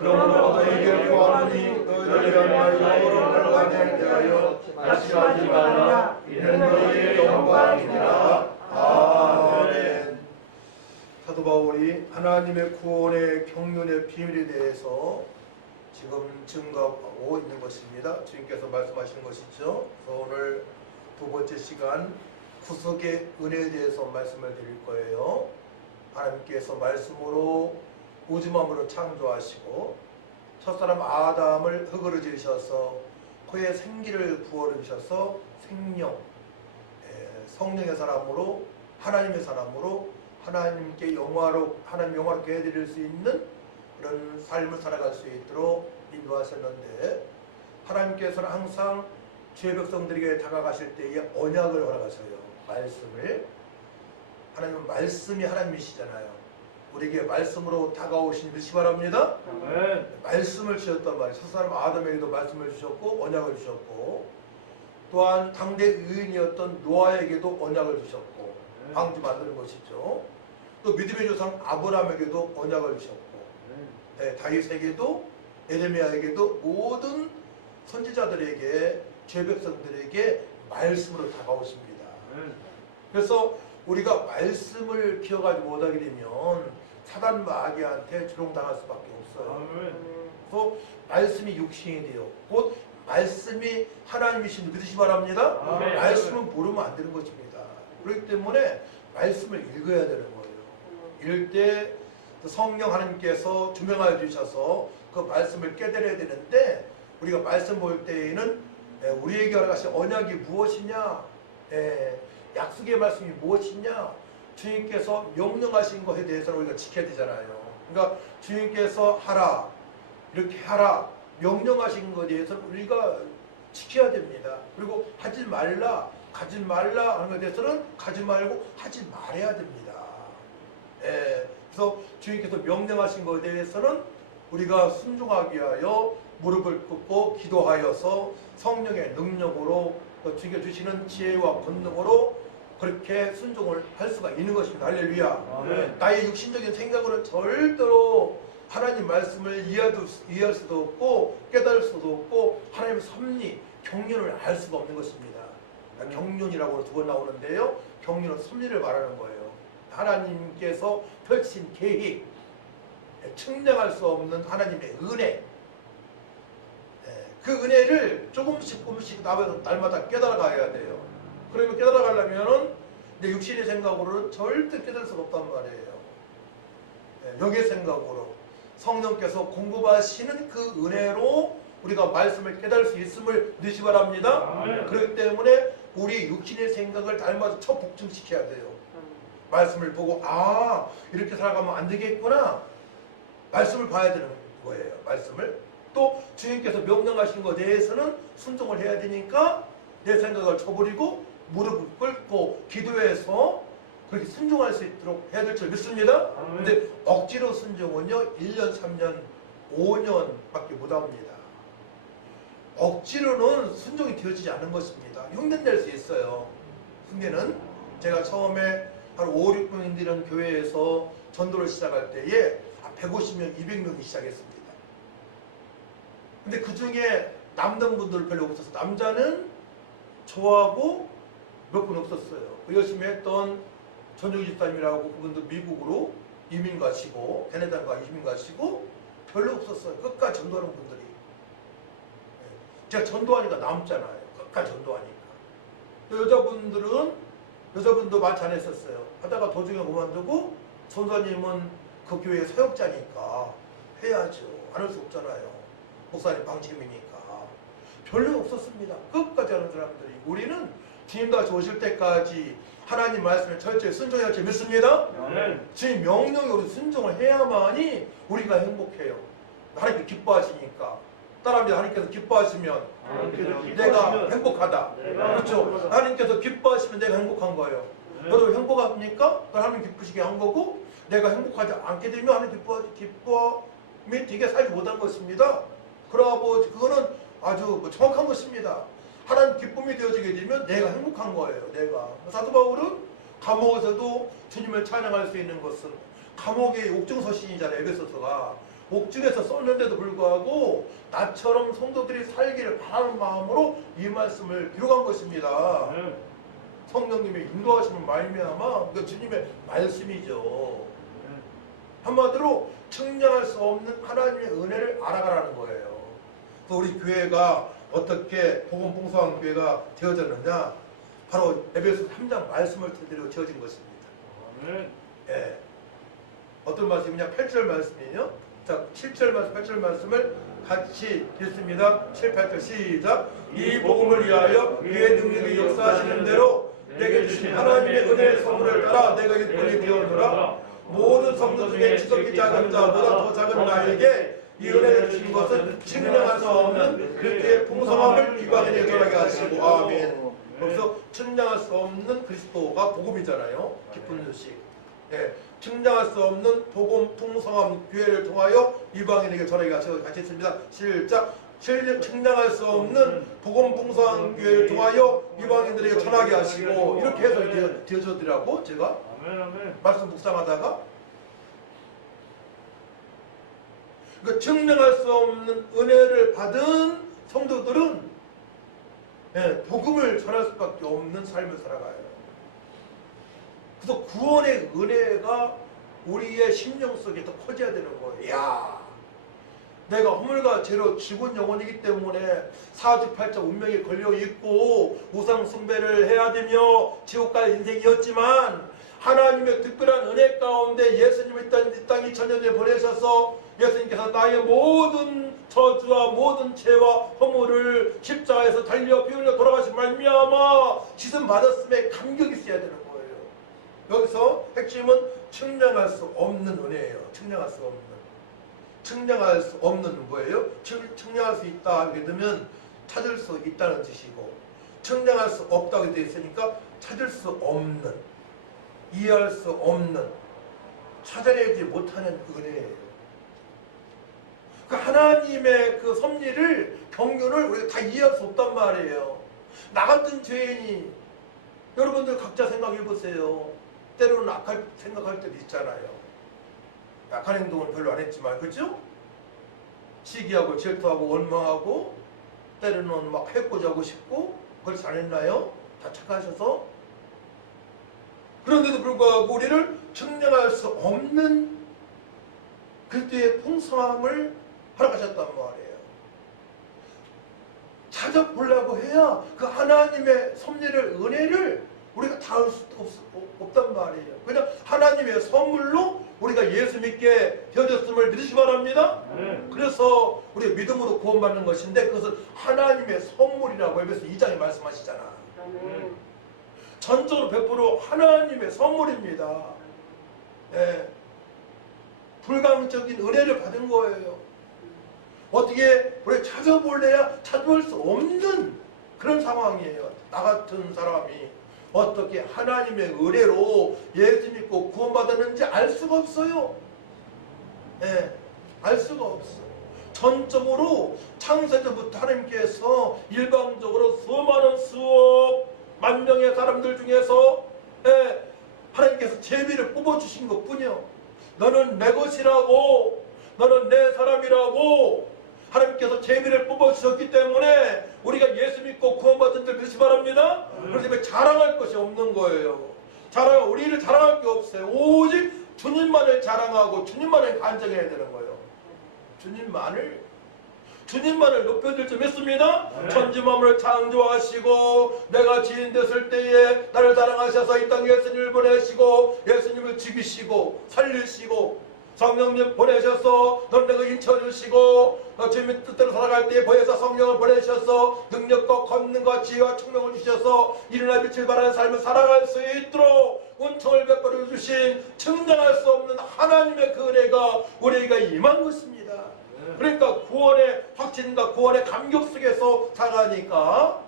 그러므로 너희에게 구하노니 너희를 위하여 영혼을 얻게 대하여 낙심하지 말라. 이는 너희의 영광이니라. 아멘. 사도 바울이 하나님의 구원의 경륜의 비밀에 대해서 지금 증거하고 있는 것입니다. 주님께서 말씀하시는 것이죠. 그래서 오늘 두 번째 시간 구속의 은혜에 대해서 말씀을 드릴 거예요. 하나님께서 말씀으로 우주만물을 창조하시고 첫사람 아담을 흙으로 지으셔서 그의 생기를 부어주셔서 생명, 성령의 사람으로 하나님의 사람으로 하나님께 하나님 영화롭게 해드릴 수 있는 그런 삶을 살아갈 수 있도록 인도하셨는데, 하나님께서는 항상 죄 백성들에게 다가가실 때에 언약을 허락하셔요. 말씀을. 하나님은 말씀이 하나님이시잖아요. 우리에게 말씀으로 다가오신 것이 바랍니다. 말씀을 주셨단 말이에요. 첫사람 아담에게도 말씀을 주셨고 언약을 주셨고, 또한 당대 의인이었던 노아에게도 언약을 주셨고 방주 만드는 것이죠. 또 믿음의 조상 아브라함에게도 언약을 주셨고, 다윗에게도 에레미야에게도 모든 선지자들에게 죄 백성들에게 말씀으로 다가오십니다. 그래서 우리가 말씀을 기억하지 못하게 되면 사단 마귀한테 조롱당할 수밖에 없어요. 그래서 말씀이 육신이 돼요. 곧 말씀이 하나님이신 믿으시 바랍니다. 말씀은 모르면 안 되는 것입니다. 그렇기 때문에 말씀을 읽어야 되는 거예요. 읽을 때 성령 하나님께서 조명하여 주셔서 그 말씀을 깨달아야 되는데, 우리가 말씀 볼 때에는 우리에게 허락하신 언약이 무엇이냐, 약속의 말씀이 무엇이냐, 주님께서 명령하신 것에 대해서는 우리가 지켜야 되잖아요. 그러니까 주님께서 하라, 이렇게 하라, 명령하신 것에 대해서는 우리가 지켜야 됩니다. 그리고 하지 말라, 가지 말라 하는 것에 대해서는 가지 말고 하지 말아야 됩니다. 그래서 주님께서 명령하신 것에 대해서는 우리가 순종하기 위하여 무릎을 꿇고 기도하여서 성령의 능력으로 주님께 주시는 지혜와 권능으로 그렇게 순종을 할 수가 있는 것입니다. 할렐루야. 나의 육신적인 생각으로는 절대로 하나님 말씀을 이해할 수도 없고 깨달을 수도 없고 하나님의 섭리, 경륜을 알 수가 없는 것입니다. 경륜이라고 두 번 나오는데요, 경륜은 섭리를 말하는 거예요. 하나님께서 펼친 계획, 측량할 수 없는 하나님의 은혜, 그 은혜를 조금씩 날마다 깨달아가야 돼요. 그러면 깨달아가려면은 내 육신의 생각으로는 절대 깨달을 수가 없단 말이에요. 영의 생각으로 성령께서 공급하시는 그 은혜로 우리가 말씀을 깨달을 수 있음을 믿으시 바랍니다. 그렇기 때문에 우리 육신의 생각을 날마다 복종시켜야 돼요. 말씀을 보고 이렇게 살아가면 안 되겠구나, 말씀을 봐야 되는 거예요. 말씀을 또 주님께서 명령하신 것에 대해서는 순종을 해야 되니까 내 생각을 쳐버리고 무릎을 꿇고 기도해서 그렇게 순종할 수 있도록 해야 될 줄 믿습니다. 근데 억지로 순종은요 1년, 3년, 5년밖에 못합니다. 억지로는 순종이 되어지지 않은 것입니다. 흉내낼 수 있어요. 흉내는 제가 처음에 한 5, 6명 되는 교회에서 전도를 시작할 때에 150명, 200명이 시작했습니다. 근데 그 중에 남는 분들 별로 없었어요. 남자는 저하고 몇 분 없었어요. 그 열심히 했던 전종희 집사님이라고, 그분도 미국으로 이민 가시고 캐나다가 이민 가시고 별로 없었어요. 끝까지 전도하는 분들이. 제가 전도하니까 남잖아요. 끝까지 전도하니까. 여자분도 많지 않았었어요. 하다가 도중에 그만두고, 선사님은 그 교회 사역자니까 해야죠. 안 할 수 없잖아요. 목사님 방침이니까. 별로 없었습니다. 끝까지 하는 사람들이. 우리는 주님같이 오실 때까지 하나님 말씀에 철저히 순종해야 할 믿습니다. 주님 명령에 우리 순종을 해야만이 우리가 행복해요. 하나님께 기뻐하시니까. 따라합니다. 하나님께서 기뻐하시면 내가 행복하다. 그렇죠. 하나님께서 기뻐하시면 내가 행복한 거예요. 너도 행복합니까? 하나님 기쁘시게 한 거고, 내가 행복하지 않게 되면 하나님 기뻐함이 되게 살지 못한 것입니다. 그거는 아주 정확한 것입니다. 하나님 기쁨이 되어지게 되면 내가 행복한 거예요. 내가. 사도 바울은 감옥에서도 주님을 찬양할 수 있는 것은, 감옥의 옥중서신이잖아요. 에베소서가. 옥중에서 썼는데도 불구하고 나처럼 성도들이 살기를 바라는 마음으로 이 말씀을 기록한 것입니다. 성령님의 인도하시는 말미암아 그 주님의 말씀이죠. 한마디로 측량할 수 없는 하나님의 은혜를 알아가라는 거예요. 또 우리 교회가 어떻게 복음 풍성한 교회가 되어졌느냐? 바로 에베소 3장 말씀을 토대로 지어진 것입니다. 예. 어떤 말씀이냐? 8절 말씀이에요. 자, 7절 말씀, 8절 말씀을 같이 읽습니다. 7, 8절 시작. 이 복음을 위하여 그의 능력이 역사하시는 대로 내게 주신 하나님의 은혜의 선물을 따라 내가 일꾼이 되었노라. 모든 성도 중에 지극히 작은 자보다 더 작은 나에게 이 은혜를 주신 것은 측량할 수 없는 그리스도의 풍성함을 이방인에게 전하게 하시고. 아멘. 그래서 측량할 수 없는 그리스도가 복음이잖아요. 기쁜 소식. 예, 측량할 수 없는 복음 풍성함 교회를 통하여 이방인에게 전하게 하시고. 같이 있습니다. 시작. 측량할 수 없는 복음 풍성한 교회를 통하여 이방인들에게 전하게 하시고. 이렇게 해서 되어졌더라고 제가 말씀 묵상하다가. 그 측량할 수 없는 은혜를 받은 성도들은 복음을 전할 수밖에 없는 삶을 살아가요. 그래서 구원의 은혜가 우리의 심령 속에 더 커져야 되는 거예요. 야, 내가 허물과 죄로 죽은 영혼이기 때문에 사주팔자 운명에 걸려있고 우상 숭배를 해야 되며 지옥 갈 인생이었지만 하나님의 특별한 은혜 가운데 예수님을 이 땅 2000년에 보내셔서 예수님께서 나의 모든 저주와 모든 죄와 허물을 십자가에서 달려 피 흘려 돌아가신 말미암아 씻음 받았음에 감격이 있어야 되는 거예요. 여기서 핵심은 측량할 수 없는 은혜예요. 측량할 수 없는. 측량할 수 없는 뭐예요? 측량할 수 있다 하게 되면 찾을 수 있다는 뜻이고, 측량할 수 없다고 되어 있으니까 찾을 수 없는, 이해할 수 없는, 찾아내지 못하는 은혜예요. 그 하나님의 그 섭리를, 경륜을 우리가 다 이해할 수 없단 말이에요. 나 같은 죄인이, 여러분들 각자 생각해 보세요. 때로는 악할 생각할 때도 있잖아요. 악한 행동은 별로 안 했지만, 그죠? 시기하고 질투하고 원망하고 때로는 막 해코지 하고 싶고, 그렇지 않았나요? 다 착하셔서. 그런데도 불구하고 우리를 측량할 수 없는 그때의 풍성함을 허락하셨단 말이에요. 찾아보려고 해야 그 하나님의 섭리를, 은혜를 우리가 닿을 수 없단 말이에요. 그냥 하나님의 선물로 우리가 예수 믿게 되어졌음을 믿으시기 바랍니다. 그래서 우리가 믿음으로 구원받는 것인데 그것은 하나님의 선물이라고 에베소 2장에 말씀하시잖아. 전적으로 100% 하나님의 선물입니다. 예. 불가항적인 은혜를 받은 거예요. 어떻게 우리 찾아볼래야 찾아볼 수 없는 그런 상황이에요. 나 같은 사람이 어떻게 하나님의 은혜로 예수 믿고 구원받았는지 알 수가 없어요. 예, 알 수가 없어. 전적으로 창세전부터 하나님께서 일방적으로 수많은 수억만 명의 사람들 중에서 하나님께서 제비를 뽑아주신 것뿐이요. 너는 내 것이라고, 너는 내 사람이라고 하나님께서 제비를 뽑아주셨기 때문에 우리가 예수 믿고 구원받은 줄 믿으시 바랍니다. 그렇기 때문에 자랑할 것이 없는 거예요. 우리를 자랑할 게 없어요. 오직 주님만을 자랑하고 주님만을 간증해야 되는 거예요. 주님만을 높여줄 줄 믿습니다. 천지만물을 창조하시고 내가 지인 됐을 때에 나를 사랑하셔서 이 땅에 예수님을 보내시고 예수님을 죽이시고 살리시고 성령님 보내셔서 넌 내가 인쳐주시고 주님의 뜻대로 살아갈 때에 보혜사 성령을 보내셔서 능력과 권능과 지혜와 총명을 주셔서 일어나 빛을 발하는 삶을 살아갈 수 있도록 은총을 베풀어 주신 측량할 수 없는 하나님의 그 은혜가 우리에게 임한 것입니다. 그러니까 구원의 확신과 구원의 감격 속에서 살아가니까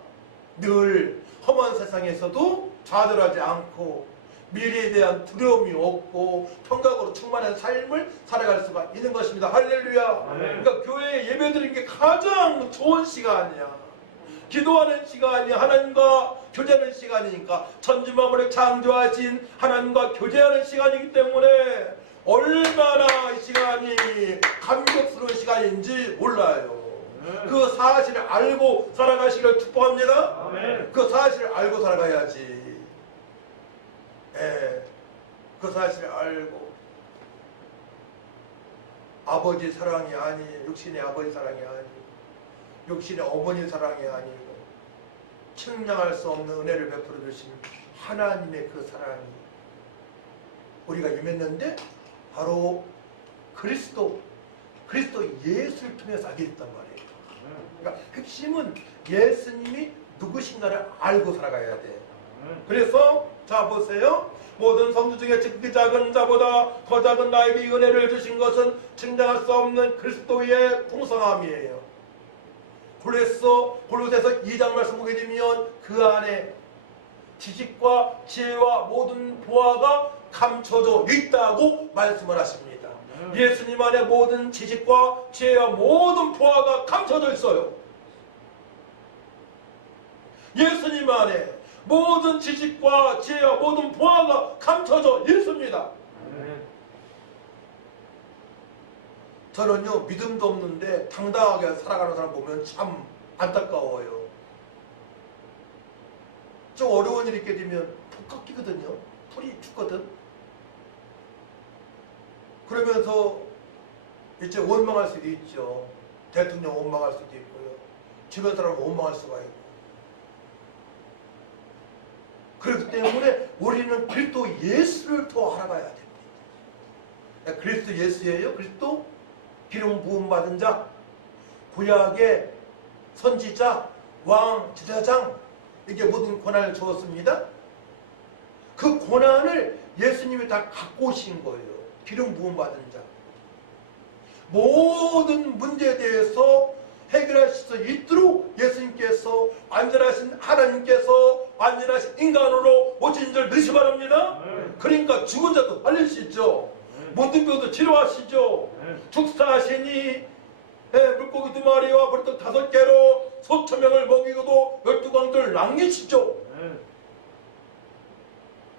늘 험한 세상에서도 좌절하지 않고 미래에 대한 두려움이 없고 평강으로 충만한 삶을 살아갈 수가 있는 것입니다. 할렐루야. 그러니까 교회에 예배드리는 게 가장 좋은 시간이야. 기도하는 시간이 하나님과 교제하는 시간이니까 천지만물을 창조하신 하나님과 교제하는 시간이기 때문에 얼마나 이 시간이 감격스러운 시간인지 몰라요. 그 사실을 알고 살아가시길 축복합니다. 그 사실을 알고 살아가야지. 예, 그 사실을 알고 아버지 사랑이 아니, 육신의 아버지 사랑이 아니, 육신의 어머니 사랑이 아니고 측량할 수 없는 은혜를 베풀어 주신 하나님의 그 사랑이 우리가 임했는데 바로 그리스도 예수를 통해서 알게 됐단 말이에요. 그러니까 핵심은 예수님이 누구신가를 알고 살아가야 돼. 그래서 자 보세요. 모든 성도 중에 지극히 작은 자보다 더 작은 나에게 이 은혜를 주신 것은 증량할 수 없는 그리스도의 풍성함이에요. 골로새서 2장 말씀 보게 되면 그 안에 지식과 지혜와 모든 보화가 감춰져 있다고 말씀을 하십니다. 예수님 안에 모든 지식과 지혜와 모든 보화가 감춰져 있어요. 예수님 안에 모든 지식과 지혜와 모든 보화가 감춰져 있습니다. 저는요, 믿음도 없는데 당당하게 살아가는 사람 보면 참 안타까워요. 좀 어려운 일이 있게 되면 푹 꺾이거든요. 풀이 죽거든. 그러면서 이제 원망할 수도 있죠. 대통령 원망할 수도 있고요. 주변 사람 원망할 수가 있고. 그렇기 때문에 우리는 그리스도 예수를 더 알아가야 됩니다. 그리스도 예수예요. 그리스도 기름 부음 받은 자, 구약의 선지자, 왕, 제사장, 이게 모든 권한을 주었습니다. 그 권한을 예수님이 다 갖고 오신 거예요. 기름 부음 받은 자. 모든 문제에 대해서 해결할 수 있도록 예수님께서 완전하신 하나님께서 완전하신 인간으로 오신 줄 믿으시 바랍니다. 그러니까 죽은 자도 살리시죠. 모든 병도 치료하시죠. 축사하시니 물고기 2마리와 벌떡 5개로 소천명을 먹이고도 12광들 남기시죠.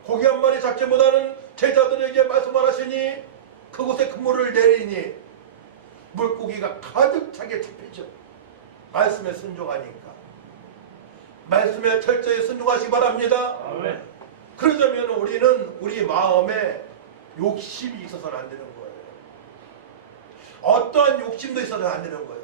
고기 1마리 잡기보다는 제자들에게 말씀을 하시니 그곳에 그물을 내리니 물고기가 가득 차게 잡히죠. 말씀에 순종하니까. 말씀에 철저히 순종하시기 바랍니다. 그러자면 우리는 우리 마음에 욕심이 있어서는 안 되는 거예요. 어떠한 욕심도 있어서는 안 되는 거예요.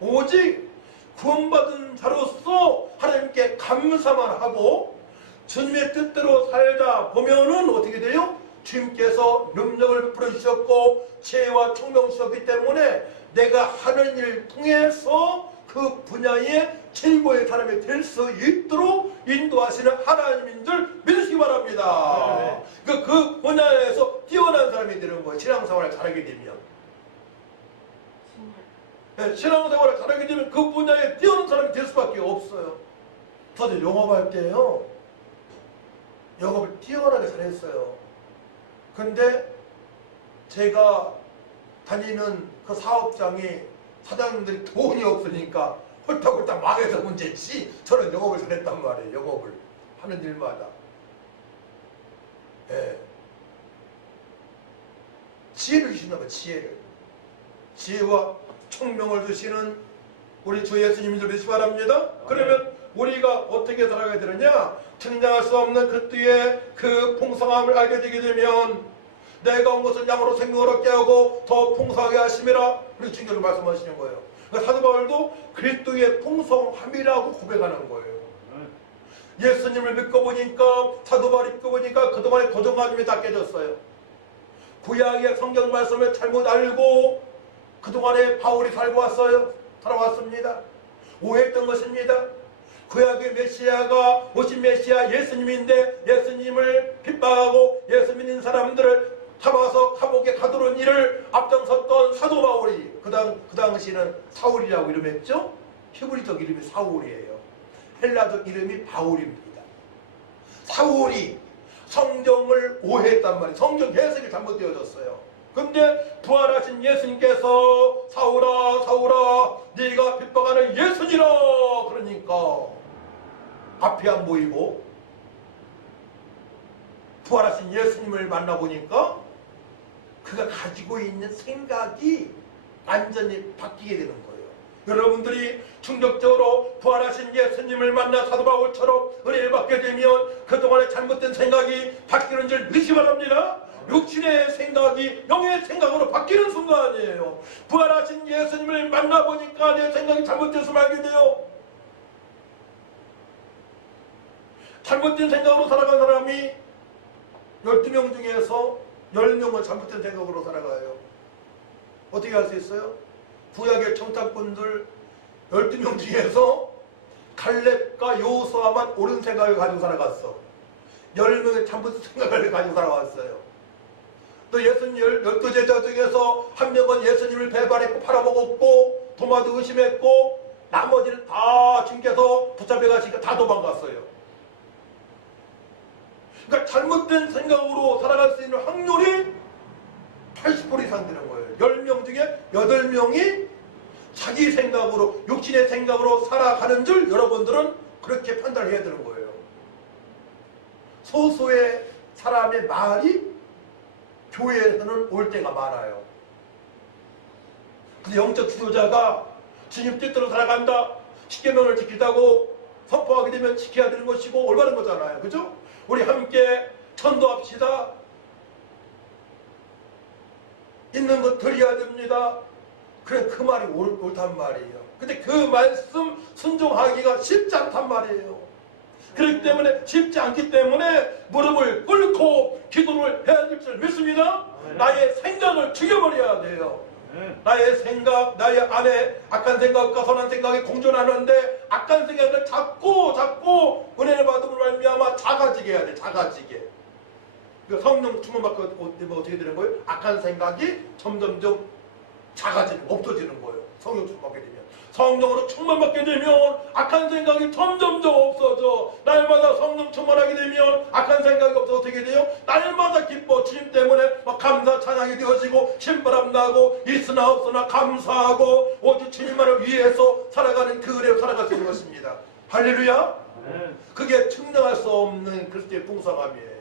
오직 구원받은 자로서 하나님께 감사만 하고 주님의 뜻대로 살다 보면은 어떻게 돼요? 주님께서 능력을 풀어주셨고 지혜와 총명 주셨기 때문에 내가 하는 일 통해서 그 분야의 최고의 사람이 될 수 있도록 인도하시는 하나님인 줄 믿으시기 바랍니다. 그 분야에서 뛰어난 사람이 되는 거예요. 신앙생활을 잘하게 되면. 신앙생활을 잘하게 되면 그 분야에 뛰어난 사람이 될 수밖에 없어요. 저도 영업할 때요, 영업을 뛰어나게 잘했어요. 근데 제가 다니는 그 사업장이 사장님들이 돈이 없으니까 홀딱홀딱 망해서 문제지, 저는 영업을 잘했단 말이에요. 영업을 하는 일마다. 예. 지혜를 주신다 면 지혜를. 지혜와 총명을 주시는 우리 주 예수님을 믿으시기 바랍니다. 그러면 우리가 어떻게 살아가야 되느냐? 측량할 수 없는 그리스도의 그 풍성함을 알게 되게 되면 내가 온 것은 양으로 생명을 얻게 하고 더 풍성하게 하심이라. 우리 주님께서 말씀하시는 거예요. 그러니까 사도 바울도 그리스도의 풍성함이라고 고백하는 거예요. 예수님을 믿고 보니까, 사도 바울을 믿고 보니까 그동안의 고정관념이 다 깨졌어요. 구약의 성경 말씀을 잘못 알고 그동안에 바울이 살아왔습니다. 오해했던 것입니다. 구약의 메시아가 오신 메시아 예수님인데 예수님을 핍박하고 예수 믿는 사람들을 잡아서 감옥에 가두는 일을 앞장섰던 사도 바울이 그 당시는 사울이라고 이름했죠. 히브리적 이름이 사울이에요. 헬라적 이름이 바울입니다. 사울이 성경을 오해했단 말이에요. 성경 해석이 잘못되어졌어요. 근데 부활하신 예수님께서 사울아 사울아 네가 핍박하는 예수니라 그러니까 앞이 안 보이고 부활하신 예수님을 만나보니까 그가 가지고 있는 생각이 완전히 바뀌게 되는 거예요. 여러분들이 충격적으로 부활하신 예수님을 만나 사도 바울처럼 은혜를 받게 되면 그동안의 잘못된 생각이 바뀌는 줄 믿으시 바랍니다. 육신의 생각이 영의 생각으로 바뀌는 순간이에요. 부활하신 예수님을 만나보니까 내 생각이 잘못돼서 말게 돼요. 잘못된 생각으로 살아간 사람이 12명 중에서 10명은 잘못된 생각으로 살아가요. 어떻게 할 수 있어요? 구약의 청탁꾼들 12명 중에서 갈렙과 여호수아만 옳은 생각을 가지고 살아갔어. 10명의 잘못된 생각을 가지고 살아왔어요. 또 예수님 12제자 중에서 한 명은 예수님을 배반했고 팔아먹었고 도마도 의심했고 나머지는 다 주님께서 붙잡혀가시니까 다 도망갔어요. 그러니까 잘못된 생각으로 살아갈 수 있는 확률이 80% 이상 되는 거예요. 10명 중에 8명이 자기 생각으로, 육신의 생각으로 살아가는 줄 여러분들은 그렇게 판단해야 되는 거예요. 소수의 사람의 말이 교회에서는 올 때가 많아요. 근데 영적 지도자가 주님 뜻대로 살아간다, 십계명을 지키다고 선포하게 되면 지켜야 되는 것이고 올바른 거잖아요. 그죠? 우리 함께 전도합시다. 있는 것 드려야 됩니다. 그래, 그 말이 옳단 말이에요. 근데 그 말씀 순종하기가 쉽지 않단 말이에요. 그렇기 때문에 쉽지 않기 때문에 무릎을 꿇고 기도를 해야 될 줄 믿습니다. 나의 생각을 죽여버려야 돼요. 나의 생각, 나의 안에 악한 생각과 선한 생각이 공존하는데 악한 생각을 자꾸 은혜를 받음으로 말미암아 작아지게 해야 돼. 작아지게. 그러니까 성령 충만받고 되면 어떻게 되는 거예요? 악한 생각이 점점점 작아지는, 없어지는 거예요. 성령 충만받게 되면. 성령으로 충만받게 되면 악한 생각이 점점점 없어져. 날마다 성령 충만하게 되면 악한 생각이 없어서 어떻게 돼요? 날마다 기뻐. 주님 때문에 막 감사 찬양이 되어지고 신바람 나고 있으나 없으나 감사하고 오직 주님만을 위해서 살아가는 그 은혜로 살아갈 수 있는 것입니다. 할렐루야. 그게 측량할 수 없는 그리스도의 풍성함이에요.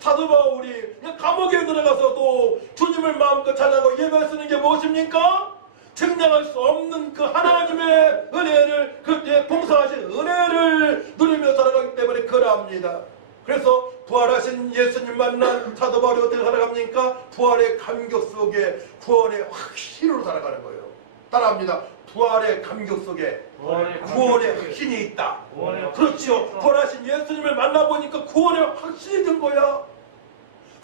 사도 바울이 감옥에 들어가서도 주님을 마음껏 찬양하고 예배를 쓰는 게 무엇입니까? 측량할 수 없는 그 하나님의 은혜를, 그때 봉사하신 은혜를 누리며 살아가기 때문에 그러합니다. 그래서 부활하신 예수님 만난 사도 바울이 어떻게 살아갑니까? 부활의 감격 속에 구원의 확신으로 살아가는 거예요. 따라합니다. 부활의 감격 속에 구원의 확신이 있다. 그렇죠. 부활하신 예수님을 만나보니까 구원의 확신이 든 거야.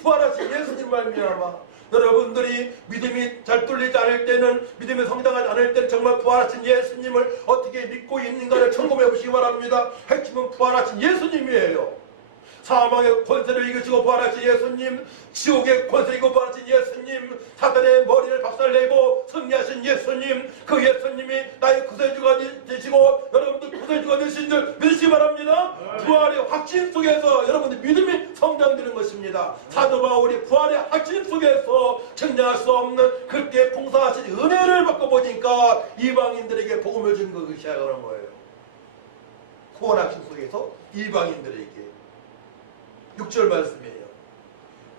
부활하신 예수님 말미암아 여러분들이 믿음이 잘 뚫리지 않을 때는, 믿음이 성장하지 않을 때는 정말 부활하신 예수님을 어떻게 믿고 있는가를 점검해 보시기 바랍니다. 핵심은 부활하신 예수님이에요. 사망의 권세를 이기시고 부활하신 예수님, 지옥의 권세를 이기고 부활하신 예수님, 사단의 머리를 박살내고 승리하신 예수님, 그 예수님이 나의 구세주가 되시고 여러분들 구세주가 되신 줄 믿으시기 바랍니다. 부활의 확신 속에서 여러분들 믿음이 성장되는 것입니다. 사도 바울이 부활의 확신 속에서 증량할 수 없는 그때 봉사하신 은혜를 받고 보니까 이방인들에게 복음을 준 것이야 그런 거예요. 구원 확신 속에서 이방인들에게 6절 말씀이에요.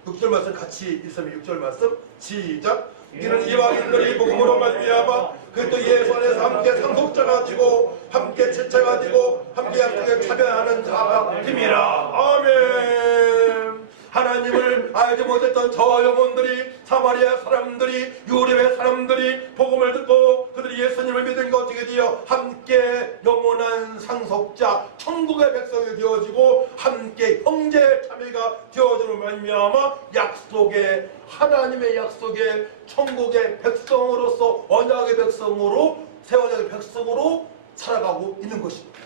6절 말씀 같이 읽으면 6절 말씀 시작. 이는 이방인들이 복음으로 말미암아 그리스도 예수 안에서 함께 상속자가 되고 함께 지체가 되고 함께 약속에 참여하는 자가 됨이라. 아멘. 하나님을 알지 못했던 저 영혼들이, 사마리아 사람들이, 유대의 사람들이 복음을 듣고 그들이 예수님을 믿으니까 어떻게 되어 함께 영원한 상속자, 천국의 백성이 되어지고 함께 형제 자매가 되어지는 말미암아 약속의, 하나님의 약속의 천국의 백성으로서 언약의 백성으로, 새 언약의 백성으로 살아가고 있는 것입니다.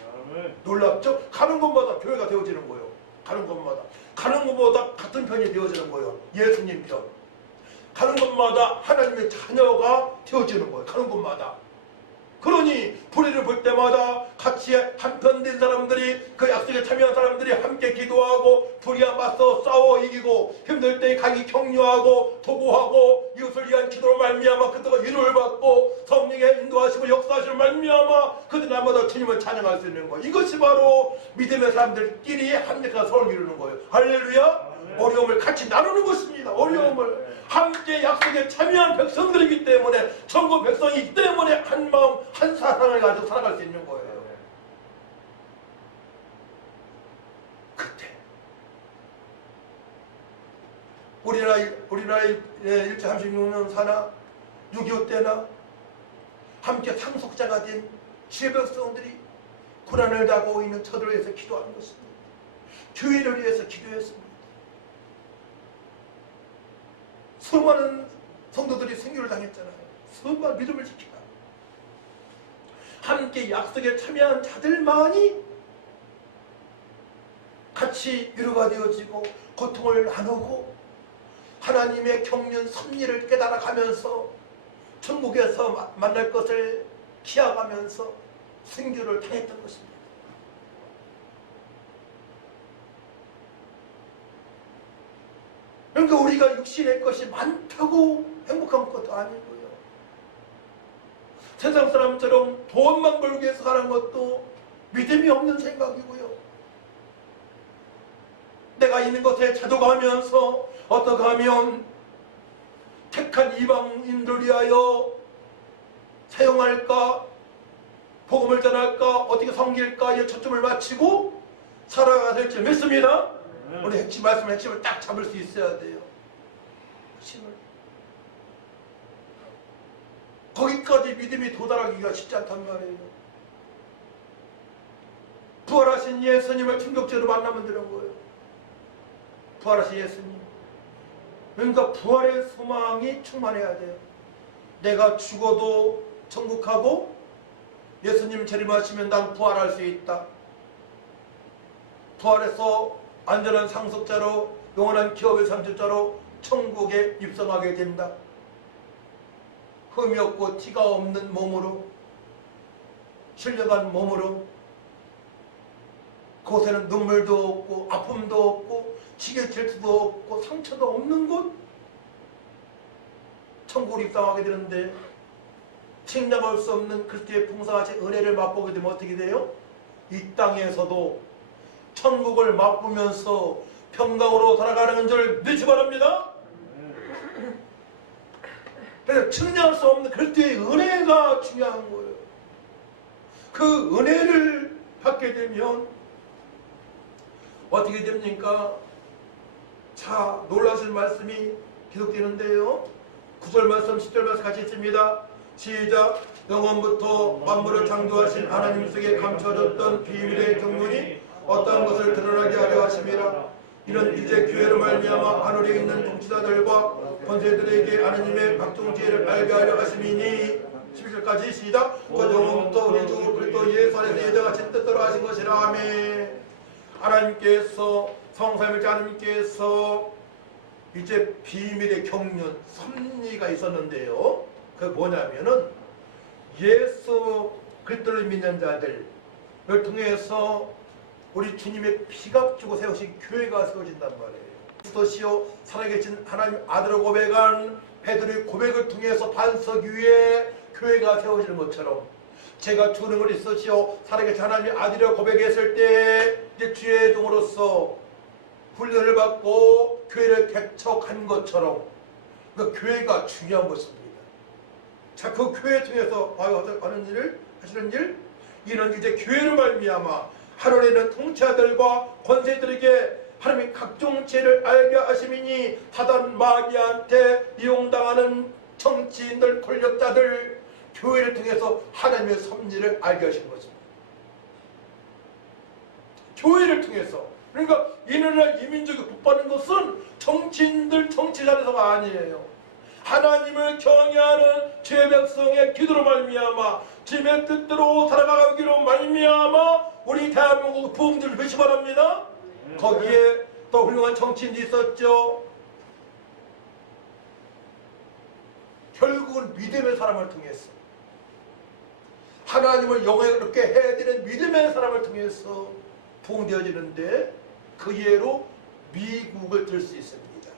놀랍죠? 가는 곳마다 교회가 되어지는 거예요. 가는 곳마다. 가는 곳마다 같은 편이 되어지는 거예요. 예수님 편. 가는 곳마다 하나님의 자녀가 되어지는 거예요. 가는 곳마다. 그러니 불의를 볼 때마다 같이 한편된 사람들이, 그 약속에 참여한 사람들이 함께 기도하고 불의와 맞서 싸워 이기고 힘들 때 가기 격려하고 도구하고 이웃을 위한 기도로 말미암아 그들과 위로를 받고 성령의 인도하시고 역사하시는 말미암아 그들 날마다 주님을 찬양할 수 있는 거예요. 이것이 바로 믿음의 사람들끼리 합력한 서로를 이루는 거예요. 할렐루야. 어려움을 같이 나누는 것입니다. 어려움을 함께 약속에 참여한 백성들이기 때문에, 천국 백성이기 때문에 한 마음 한 사랑을 가지고 살아갈 수 있는 거예요. 그때 우리나라의 일제 36년 사나 6.25 때나 함께 상속자가 된 지혜 백성들이 고난을 당하고 있는 저들을 위해서 기도하는 것입니다. 교회를 위해서 기도했습니다. 수많은 성도들이 생교를 당했잖아요. 수많은 믿음을 지키라. 함께 약속에 참여한 자들만이 같이 위로가 되어지고 고통을 나누고 하나님의 경륜 섭리를 깨달아가면서 천국에서 만날 것을 기약하면서 생교를 당했던 것입니다. 그러니까 우리가 육신의 것이 많다고 행복한 것도 아니고요. 세상 사람처럼 돈만 벌기 위해서 사는 것도 믿음이 없는 생각이고요. 내가 있는 것에 자족하면서 어떻게 하면 택한 이방인들 위하여 사용할까, 복음을 전할까, 어떻게 섬길까에 초점을 맞추고 살아가야 될지 믿습니다. 우리 핵심을 딱 잡을 수 있어야 돼요. 핵심을. 거기까지 믿음이 도달하기가 쉽지 않단 말이에요. 부활하신 예수님을 충격적으로 만나면 되는 거예요. 부활하신 예수님. 그러니까 부활의 소망이 충만해야 돼요. 내가 죽어도 천국하고 예수님 재림하시면 난 부활할 수 있다. 부활해서 안전한 상속자로, 영원한 기업의 상속자로 천국에 입성하게 된다. 흠이 없고 티가 없는 몸으로, 신령한 몸으로, 그곳에는 눈물도 없고 아픔도 없고 지게질투도 없고 상처도 없는 곳, 천국으로 입성하게 되는데, 책임할 수 없는 그리스도의 풍성하신 은혜를 맛보게 되면 어떻게 돼요? 이 땅에서도 천국을 맛보면서 평강으로 살아가는 줄 믿기 바랍니다. 그래서 측량할 수 없는 그리스도의 은혜가 중요한 거예요. 그 은혜를 받게 되면 어떻게 됩니까? 자, 놀라실 말씀이 기록되는데요. 9절 말씀, 10절 말씀 같이 있습니다. 시작. 영원부터 만물을 창조하신 하나님 속에 감춰졌던 비밀의 경륜이 어떠한 것을 드러나게 하려 하심이라. 이는 이제 교회로 말미암아 하늘에 있는 통치자들과 권세들에게 하나님의 각종 지혜를 알게 하려 하심이니. 11절까지 시작. 영원부터 우리 주 그리스도 예수 안에서 예정하신 뜻대로 하신 것이라. 아멘. 하나님께서, 성삼일째 하나님께서 이제 비밀의 경륜, 섭리가 있었는데요. 그 뭐냐면은 예수 그리스도를 믿는 자들을 통해서 우리 주님의 피가 주고 세우신 교회가 세워진단 말이에요. 그리스도시요 살아계신 하나님 아들을 고백한 베드로의 고백을 통해서 반석 위에 교회가 세워지는 것처럼, 제가 주는 그리스도시요 살아계신 하나님의 아들이라고 고백했을 때 이제 주의 종으로서 훈련을 받고 교회를 개척한 것처럼 그 교회가 중요한 것입니다. 자, 그 교회 통해서 하시는 일, 이는 이제 교회로 말미암아 하늘에 있는 통치자들과 권세들에게 하나님의 각종 지혜를 알게 하심이니. 사단 마귀한테 이용당하는 정치인들, 권력자들, 교회를 통해서 하나님의 섭리를 알게 하신 것입니다. 교회를 통해서. 그러니까 이 나라 이민족이 복받는 것은 정치인들, 정치자들에서가 아니에요. 하나님을 경외하는 죄 백성의 기도로 말미암아 주님의 뜻대로 살아가기로 말미암아 우리 대한민국 부흥들을 배시 바랍니다. 거기에 또 훌륭한 정치인도 있었죠. 결국은 믿음의 사람을 통해서, 하나님을 영광스럽게 해야 되는 믿음의 사람을 통해서 부흥되어지는데, 그 예로 미국을 들 수 있습니다.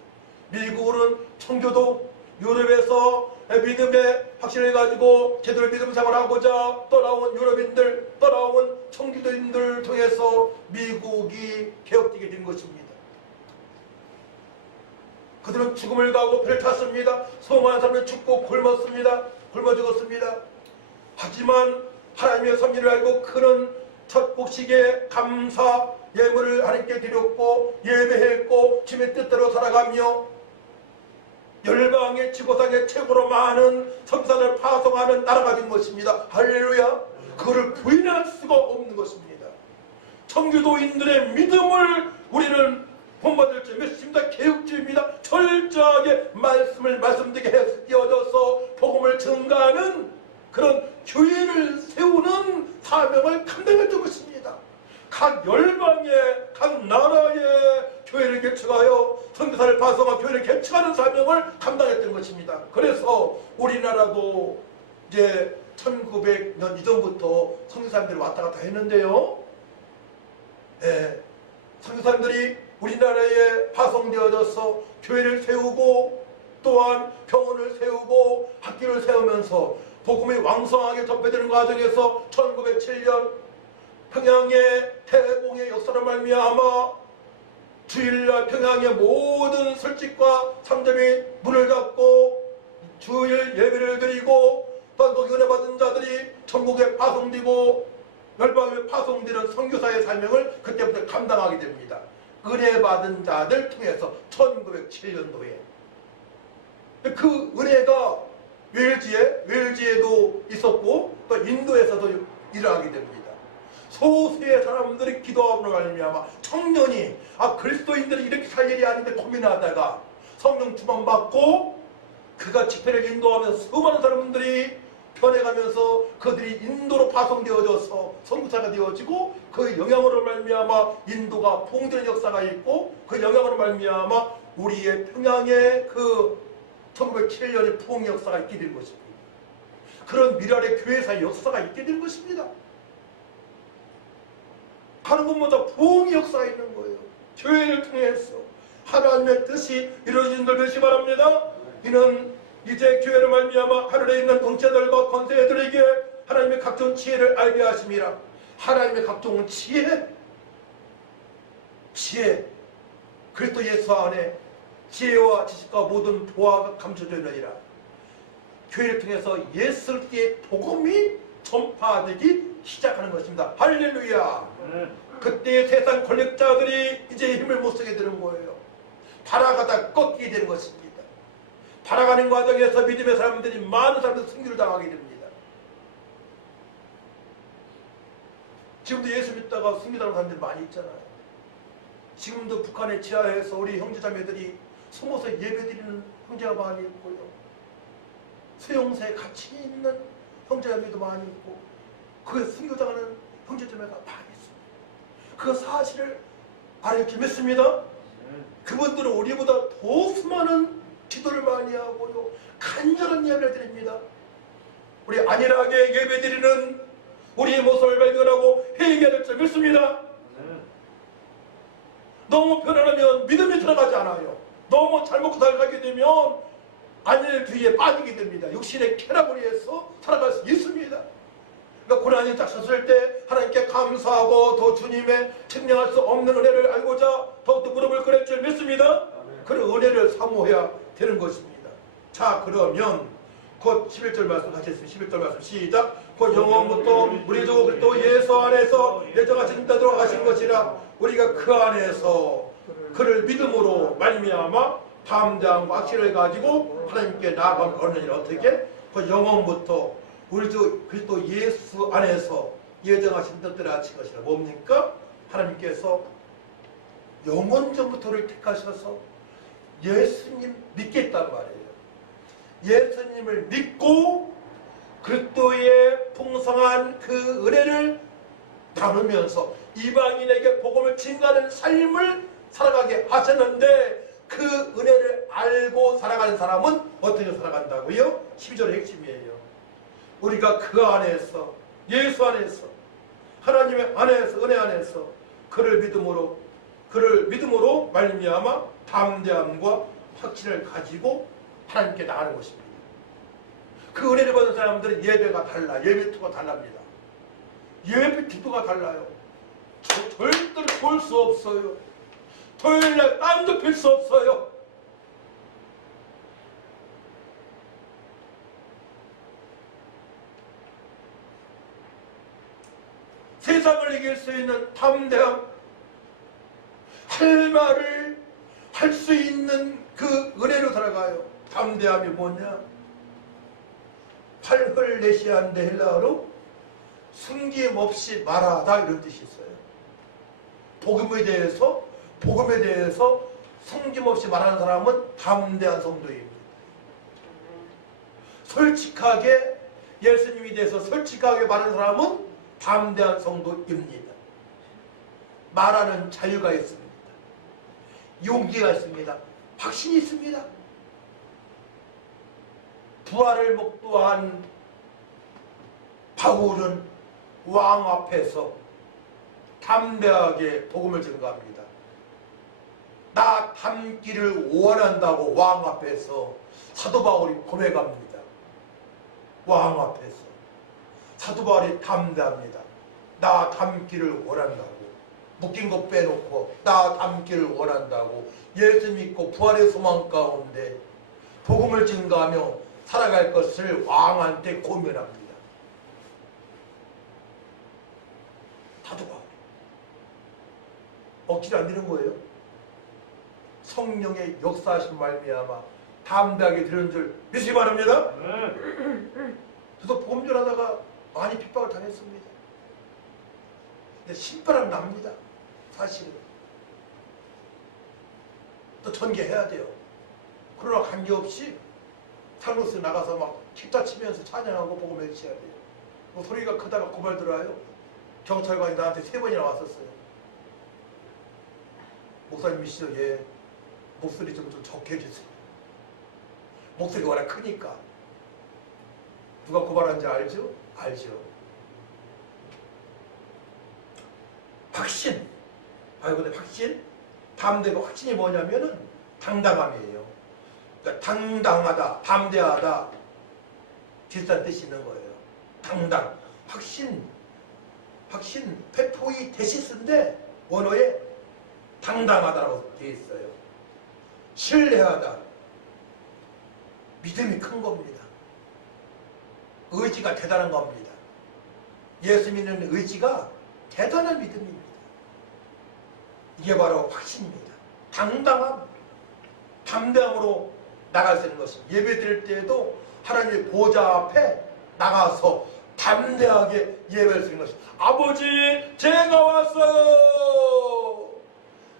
미국은 청교도, 유럽에서 믿음의 확신을 가지고 제대로 믿음 생활하고자 떠나온 유럽인들, 떠나온 청교도인들 통해서 미국이 개혁되게 된 것입니다. 그들은 죽음을 가고 배를 탔습니다. 수많은 사람들이 죽고 굶었습니다. 굶어 죽었습니다. 하지만 하나님의 섭리를 알고 그는 첫 곡식에 감사 예물을 하나님께 드렸고 예배했고 주님의 뜻대로 살아가며 열방의 지구상에 최고로 많은 성산을 파송하는 나라가 된 것입니다. 할렐루야. 그거를 부인할 수가 없는 것입니다. 청교도인들의 믿음을 우리는 본받을 줄 믿습니다. 개혁주의입니다. 철저하게 말씀을 말씀드리게 해서 띄워져서 복음을 증가하는 그런 교회를 세우는 사명을 감당했던 것입니다. 각 열방의 각 나라의 교회를 개척하여 선교사를 파송한 교회를 개척하는 사명을 감당했던 것입니다. 그래서 우리나라도 이제 1900년 이전부터 선교사님들이 왔다 갔다 했는데요. 선교사님들이 우리나라에 파송되어져서 교회를 세우고 또한 병원을 세우고 학교를 세우면서 복음이 왕성하게 전파되는 과정에서 1907년 평양의 태공의 역사로 말미암아 주일날 평양의 모든 술집과 상점이 문을 닫고 주일 예배를 드리고 또 거기 은혜 받은 자들이 전국에 파송되고 열방에 파송되는 선교사의 사명을 그때부터 감당하게 됩니다. 은혜 받은 자들 통해서 1907년도에 그 은혜가 웨일즈에도 있었고 또 인도에서도 일어나게 됩니다. 소수의 사람들이 기도함으로 말미암아 청년이 그리스도인들이 이렇게 살 일이 아닌데 고민하다가 성령 충만 받고 그가 집회를 인도하면서 수많은 사람들이 변해가면서 그들이 인도로 파송되어져서 선교사가 되어지고 그 영향으로 말미암아 인도가 부흥되는 역사가 있고 그 영향으로 말미암아 우리의 평양의 그 1907년의 부흥 역사가 있게 된 것입니다. 그런 미랄의 교회사의 역사가 있게 된 것입니다. 가는 곳마다 부흥의 역사가 있는 거예요. 교회를 통해서 하나님의 뜻이 이루어진 걸 되시 바랍니다. 이는 이제 교회를 말미암아 하늘에 있는 통치자들과 권세들에게 하나님의 각종 지혜를 알게 하심이라. 하나님의 각종 지혜 그리스도 예수 안에 지혜와 지식과 모든 보화가 감춰져 있느니라. 교회를 통해서 예수 그리스도의 복음이 전파되기 시작하는 것입니다. 할렐루야. 그때 세상 권력자들이 이제 힘을 못 쓰게 되는 거예요. 발아가다 꺾이게 되는 것입니다. 발아가는 과정에서 믿음의 사람들이 많은 사람들이 승리를 당하게 됩니다. 지금도 예수 믿다가 승리당하는 사람들이 많이 있잖아요. 지금도 북한의 지하에서 우리 형제자매들이 숨어서 예배드리는 형제가 많이 있고요. 수용소에 같이 있는 형제자매도 많이 있고 그에 순교당하는 형제자매가 많이 있습니다. 그 사실을 알게 믿습니다. 그분들은 우리보다 더 수많은 기도를 많이 하고요. 간절한 예배를 드립니다. 우리 안일하게 예배드리는 우리의 모습을 발견하고 회개해야 될 줄 믿습니다. 너무 편안하면 믿음이 들어가지 않아요. 너무 잘 먹고 살게 되면 안일주의에 빠지게 됩니다. 육신의 쾌락으로해서 살아갈 수 있습니다. 그러니까 고난이 닥쳤을 때 하나님께 감사하고 더 주님의 측량할 수 없는 은혜를 알고자 더욱더 무릎을 꿇을 줄 믿습니다. 그런 은혜를 사모해야 되는 것입니다. 자, 그러면 곧 11절 말씀 하겠습니다. 11절 말씀 시작. 곧 영원부터 우리 주 그리스도 예수 안에서 예정하신 데 들어가신 것이라. 우리가 그 안에서 그를 믿음으로 말미암아 담대함과 확신을 가지고 하나님께 나아가면 얻느니라. 어떻게? 그 영원부터 우리 주 그리스도 예수 안에서 예정하신 뜻대로 하신 것이라. 뭡니까? 하나님께서 영원전부터를 택하셔서 예수님 믿겠단 말이에요. 예수님을 믿고 그리스도의 풍성한 그 은혜를 나누면서 이방인에게 복음을 증가하는 삶을 살아가게 하셨는데 그 은혜를 알고 살아가는 사람은 어떻게 살아간다고요? 12절의 핵심이에요. 우리가 그 안에서 예수 안에서 하나님의 안에서 은혜 안에서 그를 믿음으로 말미암아 담대함과 확신을 가지고 하나님께 나가는 것입니다. 그 은혜를 받은 사람들은 예배가 달라. 예배 투가 달랍니다. 예배 기도가 달라요. 절대로 볼 수 없어요. 토요일날 딴 데 필 수 없어요. 세상을 이길 수 있는 담대함, 할 말을 할 수 있는 그 은혜로 살아가요. 담대함이 뭐냐? 팔흘레시아인데 헬라어로 숨김없이 말하다 이런 뜻이 있어요. 복음에 대해서 숨김없이 말하는 사람은 담대한 성도입니다. 솔직하게 예수님에 대해서 솔직하게 말하는 사람은 담대한 성도입니다. 말하는 자유가 있습니다. 용기가 있습니다. 확신이 있습니다. 부활을 목도한 바울은 왕 앞에서 담대하게 복음을 증거합니다. 나 닮기를 원한다고 왕 앞에서 사도 바울이 고백합니다. 왕 앞에서 사도 바울이 담대합니다. 나 닮기를 원한다고. 묶인 거 빼놓고 나 닮기를 원한다고 예수 믿고 부활의 소망 가운데 복음을 증거하며 살아갈 것을 왕한테 고면합니다. 사도 바울 억지로 안 되는 거예요. 성령의 역사하신 말미암아 담대하게 들은 줄 믿으시기 바랍니다. 저도 복음 전하다가 많이 핍박을 당했습니다. 근데 신바람 납니다. 사실은 또 전개해야 돼요. 그러나 관계없이 상로스 나가서 막 기타 치면서 찬양하고 복음 외쳐야 돼요. 뭐 소리가 크다가 고발 들어와요. 경찰관이 나한테 3번이나 왔었어요. 목사님이시죠? 예. 목소리 좀 적게 해주세요. 목소리가 워낙 크니까. 누가 고발한지 알죠? 알죠. 확신. 근데 확신? 담대가 확신이 뭐냐면은 당당함이에요. 그러니까 당당하다, 담대하다 비슷한 뜻이 있는 거예요. 당당, 확신, 페포이 데시스인데 원어에 당당하다라고 되어 있어요. 신뢰하다, 믿음이 큰 겁니다. 의지가 대단한 겁니다. 예수 믿는 의지가 대단한 믿음입니다. 이게 바로 확신입니다. 당당함, 담대함으로 나갈 수 있는 것입니다. 예배 드릴 때에도 하나님의 보좌 앞에 나가서 담대하게 예배할 수 있는 것입니다. 아버지, 제가 왔어요.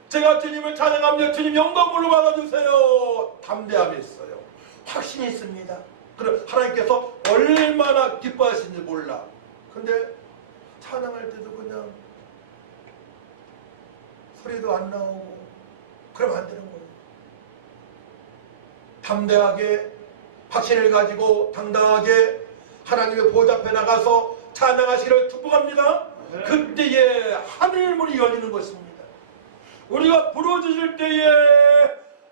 제가 주님을 찬양합니다. 주님 영광으로 받아주세요. 담대함이 있어요. 확신이 있습니다. 그럼 하나님께서 얼마나 기뻐하시는지 몰라. 근데 찬양할 때도 그냥 소리도 안 나오고 그러면 안 되는 거예요. 담대하게 확신을 가지고 당당하게 하나님의 보좌 앞에 나가서 찬양하시기를 축복합니다. 그때에 하늘문이 열리는 것입니다. 우리가 부르짖을 때에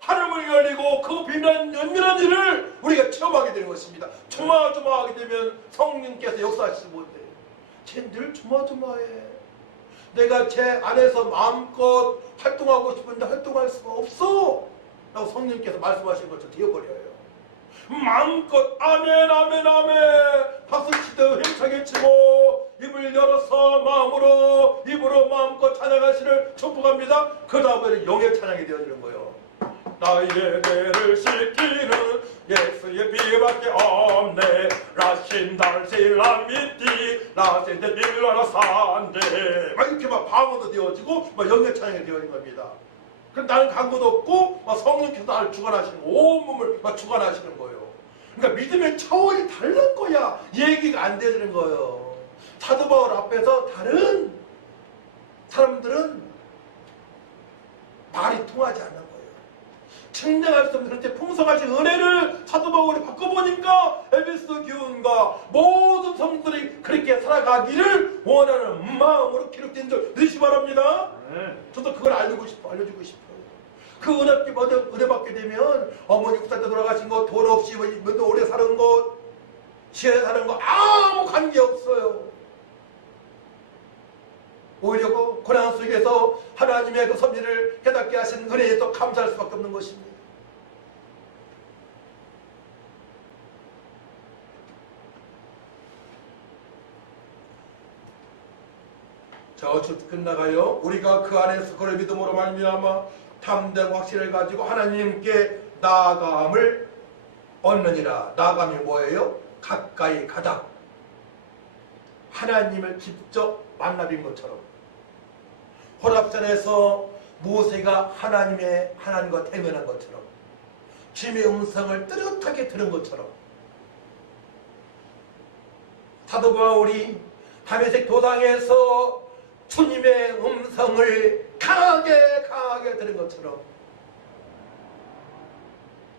하늘문이 열리고 그 빛난 연밀한 일을 우리가 체험하게 되는 것입니다. 조마조마하게 되면 성령께서 역사하시지 못해요. 쟤 늘 조마조마해. 내가 제 안에서 마음껏 활동하고 싶은데 활동할 수가 없어 라고 성령께서 말씀하신 것처럼 되어버려요. 마음껏 아멘 아멘 아멘 박수치듯 힘차게 치고 입을 열어서 입으로 마음껏 찬양하시를 축복합니다. 그 다음에는 영의 찬양이 되어지는 거예요. 나의 배를 씻기는 예수의 피밖에 없네. 라신달실라미띠 라신데 빌라라산데 막 이렇게 막 방언도 되어지고 막 영의 찬양이 되어진 겁니다. 그럼 나는 간것도 없고 막 성령께서 나를 주관하시는 거, 온몸을 막 주관하시는 거예요. 그러니까 믿음의 차원이 다른 거야. 얘기가 안 되는 거예요. 사도 바울 앞에서 다른 사람들은 말이 통하지 않는 거예요. 측량할 수 없는 그렇게 풍성하신 은혜를 사도 바울이 바꿔보니까 에베소 교훈과 모든 성도들이 그렇게 살아가기를 원하는 마음으로 기록된 줄 믿으시기 바랍니다. 저도 그걸 알려주고 싶어요. 그 은혜 받게 되면 어머니 국사때 돌아가신 것, 돈 없이 몇 오래 사는 것, 시간에 사는 것 아무 관계 없어요. 오히려 그 고난 속에서 하나님의 그 섭리를 깨닫게 하신 은혜에 또 감사할 수밖에 없는 것입니다. 저주 끝나가요. 우리가 그 안에서 그의 믿음으로 말미암아 담대한 확신을 가지고 하나님께 나아감을 얻느니라. 나아감이 뭐예요? 가까이 가다. 하나님을 직접 만나뵌 것처럼, 호렙산에서 모세가 하나님과 대면한 것처럼, 주님의 음성을 뚜렷하게 들은 것처럼, 사도 바울이 다메섹 도상에서 주님의 음성을 강하게 들은 것처럼,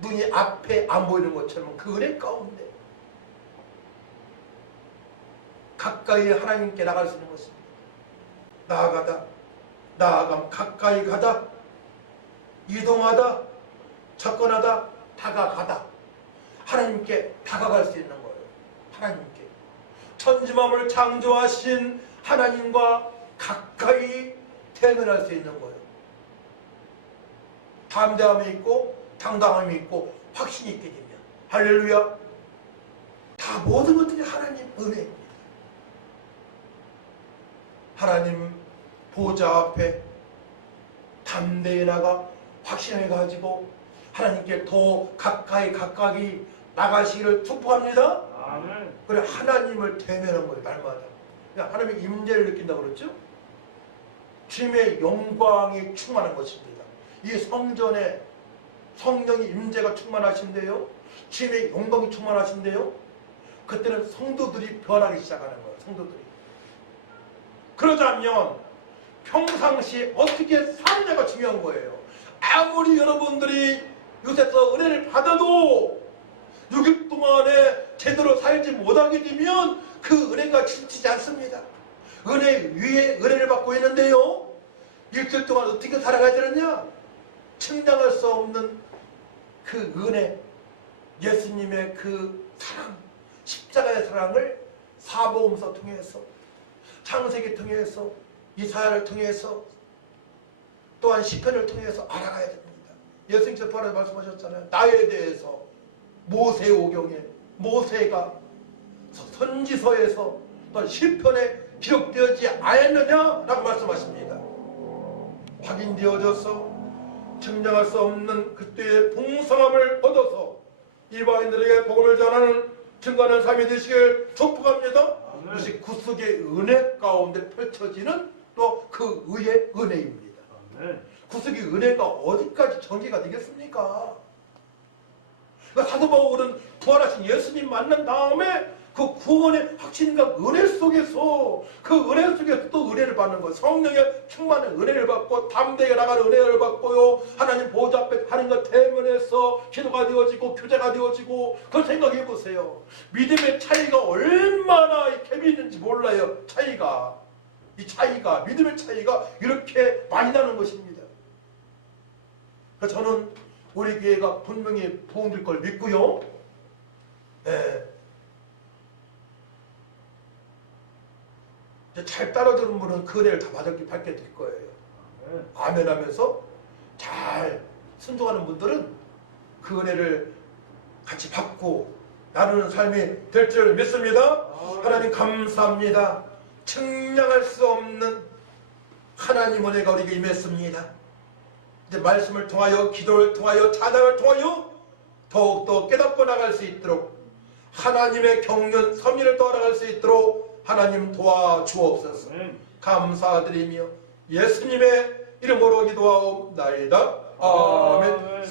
눈이 앞에 안 보이는 것처럼 그 은혜 가운데 가까이 하나님께 나갈 수 있는 것입니다. 나아감, 가까이 가다, 이동하다, 접근하다, 다가가다. 하나님께 다가갈 수 있는 거예요. 하나님께. 천지만물을 창조하신 하나님과 가까이 대면할 수 있는 거예요. 담대함이 있고 당당함이 있고 확신이 있게 되면, 할렐루야, 다 모든 것들이 하나님 은혜입니다. 하나님 보좌 앞에 담대히 나가 확신을 가지고 하나님께 더 가까이 나가시기를 축복합니다. 아멘. 그래, 하나님을 대면한 거예요. 날마다 하나님의 임재를 느낀다고 그랬죠. 주님의 영광이 충만한 것입니다. 이 성전에 성령의 임재가 충만하신데요, 주님의 영광이 충만하신데요, 그때는 성도들이 변하기 시작하는 거예요. 성도들이. 그러자면 평상시에 어떻게 사느냐가 중요한 거예요. 아무리 여러분들이 요새서 은혜를 받아도 6일 동안에 제대로 살지 못하게 되면 그 은혜가 지치지 않습니다. 은혜 위에 은혜를 받고 있는데요, 일주일 동안 어떻게 살아가야 되느냐? 측량할 수 없는 그 은혜, 예수님의 그 사랑, 십자가의 사랑을 사복음서 통해서, 창세기 통해서, 이사야를 통해서, 또한 시편을 통해서 알아가야 됩니다. 예수님께서 바로 말씀하셨잖아요. 나에 대해서 모세 오경에, 모세가 선지서에서 또 시편에 기록되었지 않았느냐라고 말씀하십니다. 확인되어져서 측량할 수 없는 그때의 풍성함을 얻어서 이방인들에게 복음을 전하는 증거하는 삶이 되시길 축복합니다. 이것이 구속의 은혜 가운데 펼쳐지는 또 그 의의 은혜입니다. 구속의 은혜가 어디까지 전개가 되겠습니까? 그러니까 사도 바울은 부활하신 예수님 만난 다음에 그 구원의 확신과 은혜 속에서, 그 은혜 속에서 또 은혜를 받는 거예요. 성령의 충만한 은혜를 받고 담대하게 나가는 은혜를 받고요, 하나님 보좌 앞에 하나님과 대면해서 기도가 되어지고 교제가 되어지고. 그걸 생각해 보세요. 믿음의 차이가 얼마나 갭이 있는지 몰라요. 이 차이가, 믿음의 차이가 이렇게 많이 나는 것입니다. 그래서 저는 우리 교회가 분명히 부흥될 걸 믿고요, 잘 따라주는 분은 그 은혜를 다 받게 될 거예요. 아멘 하면서 잘 순종하는 분들은 그 은혜를 같이 받고 나누는 삶이 될 줄 믿습니다. 하나님 감사합니다. 측량할 수 없는 하나님 은혜가 우리에게 임했습니다. 이제 말씀을 통하여, 기도를 통하여, 찬양을 통하여 더욱더 깨닫고 나갈 수 있도록, 하나님의 경륜, 섭리를 따라 나갈 수 있도록 하나님 도와주옵소서. 감사드리며 예수님의 이름으로 기도하옵나이다. 아멘.